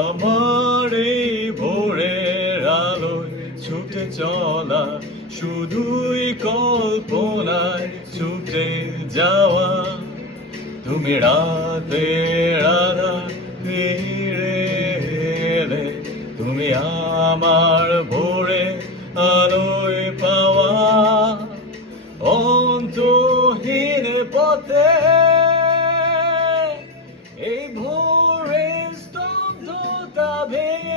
আমার এই ভোরের আলোয় ছুটে চলা শুধুই কল্পনায় ছুটে যাওয়া তুমি রাতের আধার ফিরে এলে তুমি আমার ভোরে আলোয় পাওয়া অন্তহীন পথে এই ভোরের স্তব্ধতা ভেঙে